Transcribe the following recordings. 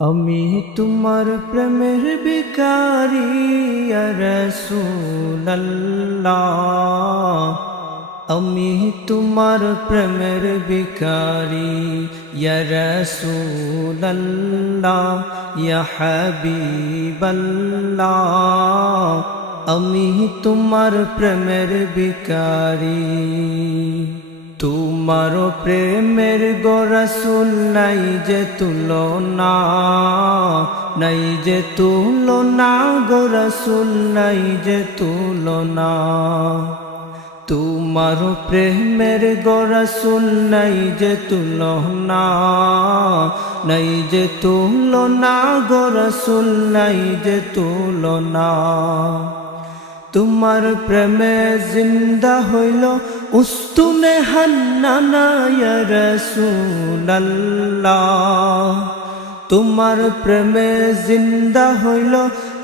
আমি তোমার প্রেমের ভিখারি ইয়া রাসূলুল্লাহ। আমি তোমার প্রেমের ভিখারি ইয়া রাসূলুল্লাহ, ইয়া হাবিবাল্লাহ। আমি তোমার প্রেমের ভিখারি। তোমার প্রেমের গো রাসূল নাই যে তুলনা, নাই যে তুলনা গো রাসূল নাই যে তুলনা। তোমার প্রেমের গো রাসূল নাই যে তুলনা, নাই যে তুলনা গো রাসূল নাই যে তুলনা। তোমার প্রেমে জিন্দা হইল উস্তুনে হান্নানা ইয়া রাসূলুল্লাহ। তোমার প্রেমে জিন্দা হইল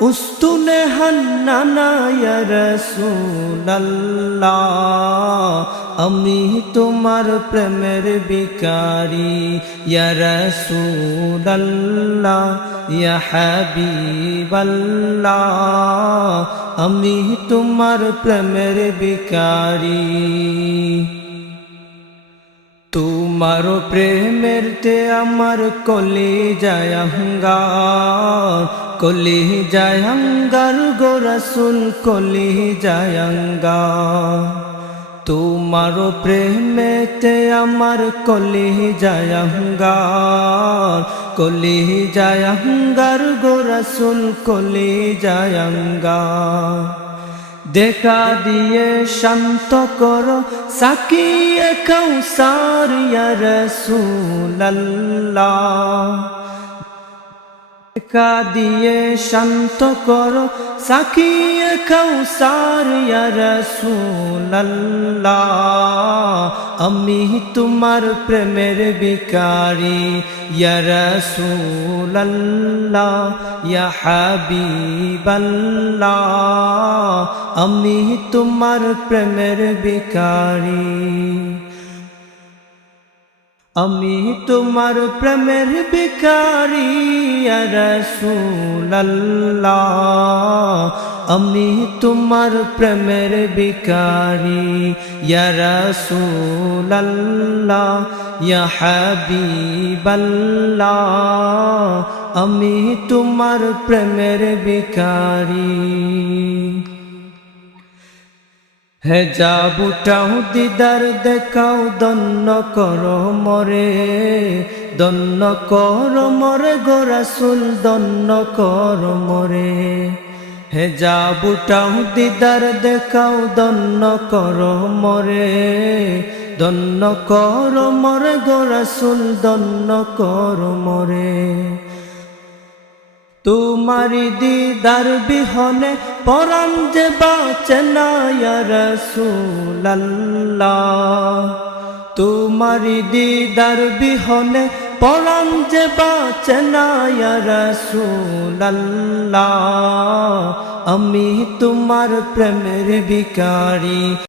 উস্তুনে হান্নানা ইয়া রাসূলুল্লাহ। আমি তোমার প্রেমের ভিখারি ইয়া রাসূলুল্লাহ, ইয়া হাবিবাল্লাহ। আমি তোমার প্রেমের ভিখারি। তোমার প্রেমের তে আমার কলিজায় অহংকার, কলিজায় অহংকার গো রাসূল কলিজায় অহংকার। তোমার প্রেমেতে আমার কলিজায় অহংকার, কলিজায় অহংকার গো রাসূল কলিজায় অহংকার। দেখা দিয়ে শান্ত করো সাকিয়ে কাউসার ইয়া রাসূলুল্লাহ। দেখা দিয়ে শান্ত করো সাকিয়ে কাউসার ইয়া রাসূলুল্লাহ। আমি তোমার প্রেমের ভিখারি ইয়া রাসূলুল্লাহ, ইয়া হাবিবাল্লাহ। আমি তোমার প্রেমের ভিখারি। আমি তোমার প্রেমের ভিখারি ইয়া রাসূলুল্লাহ। আমি তোমার প্রেমের ভিখারি ইয়া রাসূলুল্লাহ, ইয়া হাবিবাল্লাহ। আমি তোমার প্রেমের ভিখারি। হেজাব উঠাও দিদার দেখাও দন্ন করো মরে, দন্ন করো মরে গো রাসূল দন্ন করো মরে। হেজাব উঠাও দিদার দেখাও দন্ন করো মরে, দন্ন করো মরে গো রাসূল দন্ন করো মরে। তোমারি দিদার বিহনে পরাণ যে বাঁচে না ইয়া রাসূলুল্লাহ। তোমারি দিদার বিহনে পরাণ যে বাঁচে না ইয়া রাসূলুল্লাহ। আমি তোমার প্রেমের ভিখারি।